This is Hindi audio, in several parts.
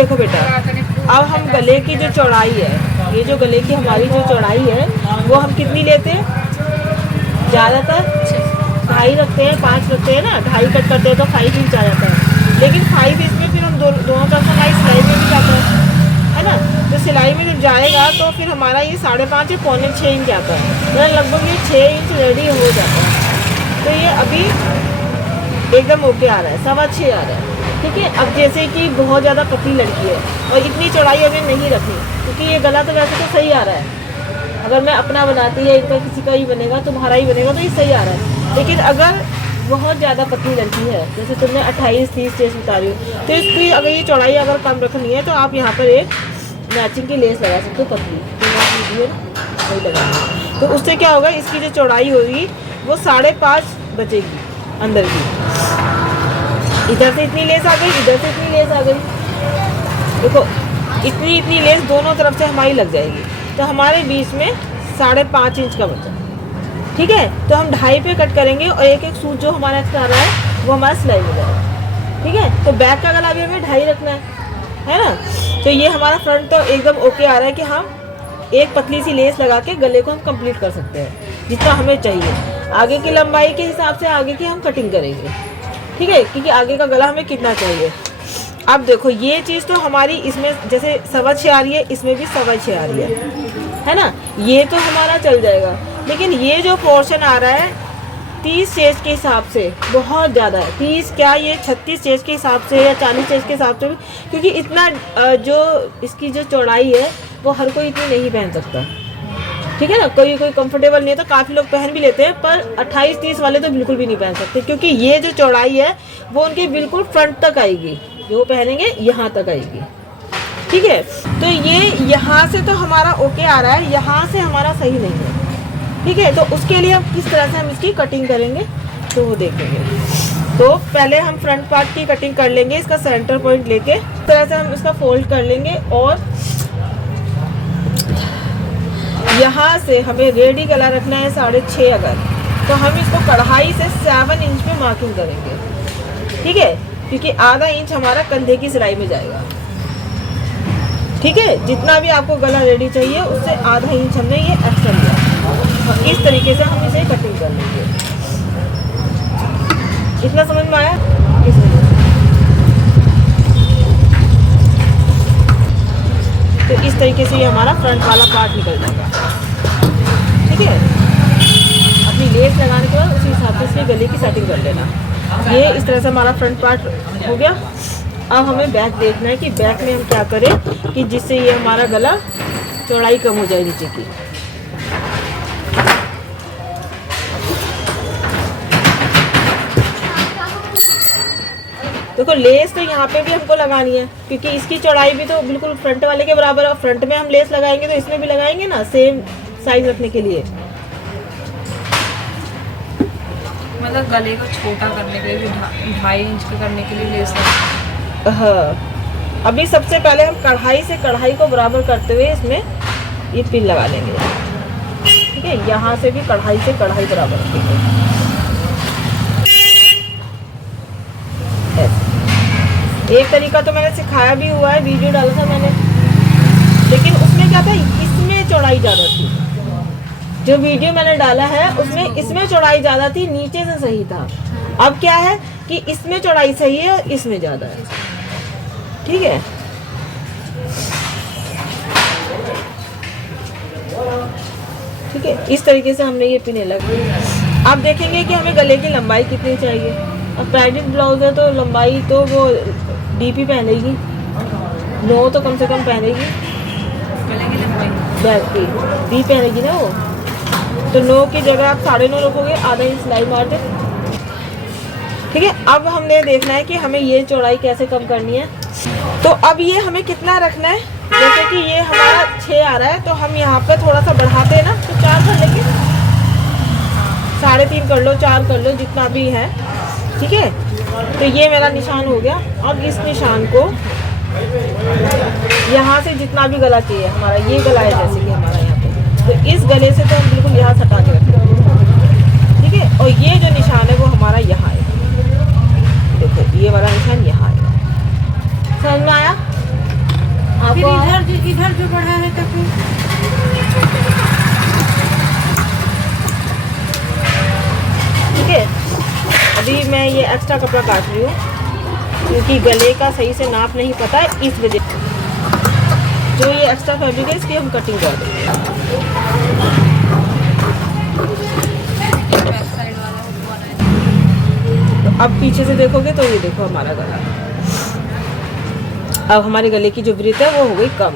देखो बेटा, अब हम गले की जो चौड़ाई है, ये जो गले की हमारी जो चौड़ाई है वो हम कितनी लेते हैं? ज़्यादातर 2.5 रखते हैं, 5 रखते हैं ना, 2.5 कट करते हैं तो 5 इंच आ जाता है। लेकिन 5 इंच में फिर हम दोनों तरफ से हमारी सिलाई में भी जाता है ना। तो सिलाई में जब जाएगा तो फिर हमारा ये 5.5 या 6.25 इंच आता है, मतलब लगभग ये 6 इंच रेडी हो जाता है। तो ये अभी एकदम ओके आ रहा है, 6.25 आ रहा है। ठीक है, अब जैसे कि बहुत ज़्यादा पतली लड़की है और इतनी चौड़ाई हमें नहीं रखनी, क्योंकि ये गला तो वैसे तो सही आ रहा है। अगर मैं अपना बनाती है, इनका किसी का ही बनेगा, तुम्हारा ही बनेगा, तो ये सही आ रहा है। लेकिन अगर बहुत ज़्यादा पतली लड़की है, जैसे तुमने 28-30 चेस्ट बता रही हो, तो इसकी अगर ये चौड़ाई अगर कम रखनी है तो आप यहाँ पर एक मैचिंग की लेस लगा सकते हो पतली, तो वही लगाना। तो उससे क्या होगा, इसकी जो चौड़ाई होगी वो 5.5 बचेगी अंदर की। इधर से इतनी लेस आ गई, इधर से इतनी लेस आ गई, देखो इतनी लेस दोनों तरफ से हमारी लग जाएगी, तो हमारे बीच में 5.5 इंच का बचा। ठीक है, तो हम 2.5 पे कट करेंगे और एक एक सूट जो हमारा एक्स्ट्रा आ रहा है वो हमारा सिलाई में जाएगा। ठीक है, तो बैक का गला भी हमें 2.5 रखना है ना। तो ये हमारा फ्रंट तो एकदम ओके आ रहा है कि हम एक पतली सी लेस लगा के गले को हम कंप्लीट कर सकते हैं जितना हमें चाहिए। आगे की लंबाई के हिसाब से आगे की हम कटिंग करेंगे। ठीक है, क्योंकि आगे का गला हमें कितना चाहिए। अब देखो ये चीज़ तो हमारी इसमें जैसे 6.25 आ रही है, इसमें भी 6.25 आ रही है ना, ये तो हमारा चल जाएगा। लेकिन ये जो पोर्शन आ रहा है 30 चेस्ट के हिसाब से बहुत ज़्यादा है। 30 क्या, ये 36 चेस्ट के हिसाब से या 40 चेस्ट के हिसाब से भी, क्योंकि इतना जो इसकी जो चौड़ाई है वो हर कोई इतनी नहीं पहन सकता। ठीक है ना, कोई कंफर्टेबल नहीं है तो काफ़ी लोग पहन भी लेते हैं, पर 28-30 वाले तो बिल्कुल भी नहीं पहन सकते, क्योंकि ये जो चौड़ाई है वो उनकी बिल्कुल फ्रंट तक आएगी, जो वो पहनेंगे यहाँ तक आएगी। ठीक है, तो ये यहाँ से तो हमारा ओके आ रहा है, यहाँ से हमारा सही नहीं है। ठीक है, तो उसके लिए हम किस तरह से हम इसकी कटिंग करेंगे तो वो देखेंगे। तो पहले हम फ्रंट पार्ट की कटिंग कर लेंगे, इसका सेंटर पॉइंट लेके इस तरह से हम इसका फोल्ड कर लेंगे और यहाँ से हमें रेडी गला रखना है 6.5 अगर, तो हम इसको कढ़ाई से 7 इंच पे मार्किंग करेंगे। ठीक है, क्योंकि आधा इंच हमारा कंधे की सिलाई में जाएगा। ठीक है, जितना भी आपको गला रेडी चाहिए उससे आधा इंच हमने ये एक्स्ट्रा लिया। इस तरीके से हम इसे कटिंग कर लेंगे। इतना समझ में आया? तो इस तरीके से ये हमारा फ्रंट वाला पार्ट निकल जाएगा। ठीक है, अपनी लेस लगाने के बाद उसी हिसाब से इसके गले की सेटिंग कर लेना। ये इस तरह से हमारा फ्रंट पार्ट हो गया। अब हमें बैक देखना है कि बैक में हम क्या करें कि जिससे ये हमारा गला चौड़ाई कम हो जाए नीचे की। देखो लेस तो यहाँ पे भी हमको लगानी है, क्योंकि इसकी चौड़ाई भी तो बिल्कुल फ्रंट वाले के बराबर है। फ्रंट में हम लेस लगाएंगे तो इसमें भी लगाएंगे ना, सेम साइज रखने के लिए। मतलब गले को छोटा करने के लिए 2.5 इंच का करने के लिए लेस। हाँ, अभी सबसे पहले हम कढ़ाई को बराबर करते हुए इसमें ये पिन लगा लेंगे। ठीक है, यहाँ से भी कढ़ाई से कढ़ाई बराबर रखेंगे। एक तरीका तो मैंने सिखाया भी हुआ है, वीडियो डाला था मैंने, लेकिन उसमें क्या था, इसमें चौड़ाई ज़्यादा थी। जो वीडियो मैंने डाला है उसमें इसमें चौड़ाई ज़्यादा थी, नीचे से सही था। अब क्या है कि इसमें चौड़ाई सही है और इसमें ज़्यादा है। ठीक है, ठीक है, इस तरीके से हमने ये पिने लगी। आप देखेंगे कि हमें गले की लंबाई कितनी चाहिए। अब प्राइवेट ब्लाउज है तो लंबाई तो वो डीपी पहनेगी, 9 तो कम से कम पहनेगी, बैक की डी पहनेगी ना वो, तो 9 की जगह आप 9.5 रखोगे, आधा इंच सिलाई मार दे। ठीक है, अब हमने देखना है कि हमें ये चौड़ाई कैसे कम करनी है। तो अब ये हमें कितना रखना है, जैसे कि ये हमारा 6 आ रहा है तो हम यहाँ पर थोड़ा सा बढ़ाते हैं ना, तो 4 कर लेंगे, 3.5 कर लो, 4 कर लो, जितना भी है। ठीक है, तो ये मेरा निशान हो गया। अब इस निशान को यहाँ से जितना भी गला चाहिए, हमारा ये गला है जैसे कि हमारा यहाँ पे, तो इस गले से तो हम बिल्कुल यहाँ सटा के रखेंगे। ठीक है, और ये जो निशान है वो हमारा यहाँ है। देखो ये वाला निशान यहाँ आएगा। समझ में आया? आपको इधर जो बढ़ा है तो फिर ठीक है। अभी मैं ये एक्स्ट्रा कपड़ा काट रही हूँ क्योंकि गले का सही से नाप नहीं पता है, इस वजह से जो ये एक्स्ट्रा फैब्रिक है इसकी हम कटिंग कर देंगे। बैक साइड वाला हुक बनाए। तो अब पीछे से देखोगे तो ये देखो हमारा गला, अब हमारे गले की जो ब्रीथ है वो हो गई कम।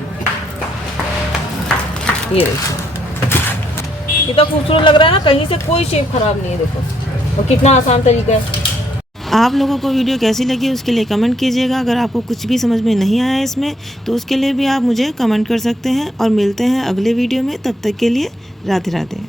ये देखो कितना खूबसूरत लग रहा है ना, कहीं से कोई शेप खराब नहीं है। देखो और कितना आसान तरीका है। आप लोगों को वीडियो कैसी लगी उसके लिए कमेंट कीजिएगा। अगर आपको कुछ भी समझ में नहीं आया इसमें तो उसके लिए भी आप मुझे कमेंट कर सकते हैं। और मिलते हैं अगले वीडियो में, तब तक के लिए राधे राधे।